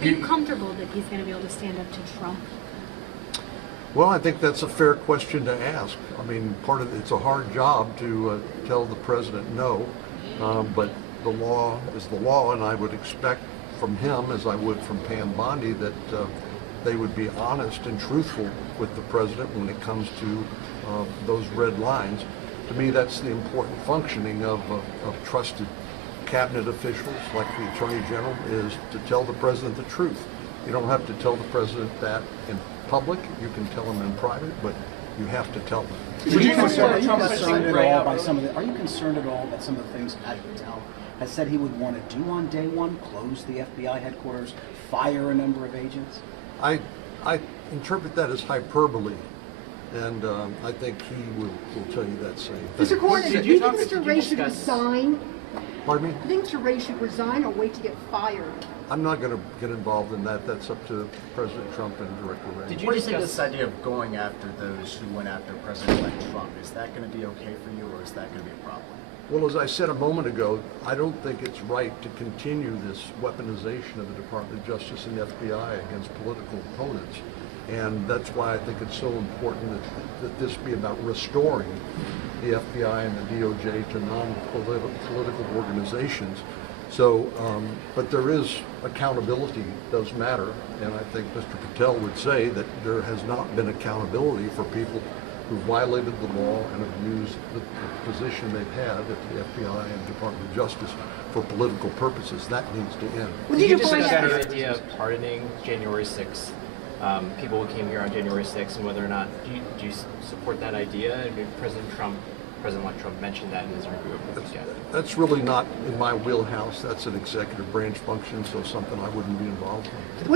Are you comfortable that he's going to be able to stand up to Trump? Well, I think that's a fair question to ask. I mean, it's a hard job to tell the president no, but the law is the law, and I would expect from him, as I would from Pam Bondi, that they would be honest and truthful with the president when it comes to those red lines. To me, that's the important functioning of trusted cabinet officials like the Attorney General, is to tell the president the truth. You don't have to tell the president that in public. You can tell him in private, but you have to tell them. Are you concerned at all by some of the? Are you concerned at all that some of the things Kash Patel has said he would want to do on day one, close the FBI headquarters, fire a number of agents? I interpret that as hyperbole, and I think he will tell you that same thing. Mr. Cornyn, do you think Mr. Ray should resign? Pardon me? Do you think Mr. Ray should resign or wait to get fired? I'm not going to get involved in that. That's up to President Trump and Director Ray. Did you think this idea of going after those who went after President-elect Trump, is that going to be okay for you, or is that going to be a problem? Well, as I said a moment ago, I don't think it's right to continue this weaponization of the Department of Justice and the FBI against political opponents. And that's why I think it's so important that this be about restoring the FBI and the DOJ to non-political organizations. So, but there is accountability does matter, and I think Mr. Patel would say that there has not been accountability for people who violated the law and abused the position they've had at the FBI and Department of Justice for political purposes. That needs to end. Did you discuss the idea of pardoning January 6th? People who came here on January 6th, and whether or not do you support that idea? I mean, President-elect Trump mentioned that in his review of the weekend. That's really not in my wheelhouse. That's an executive branch function, so something I wouldn't be involved in.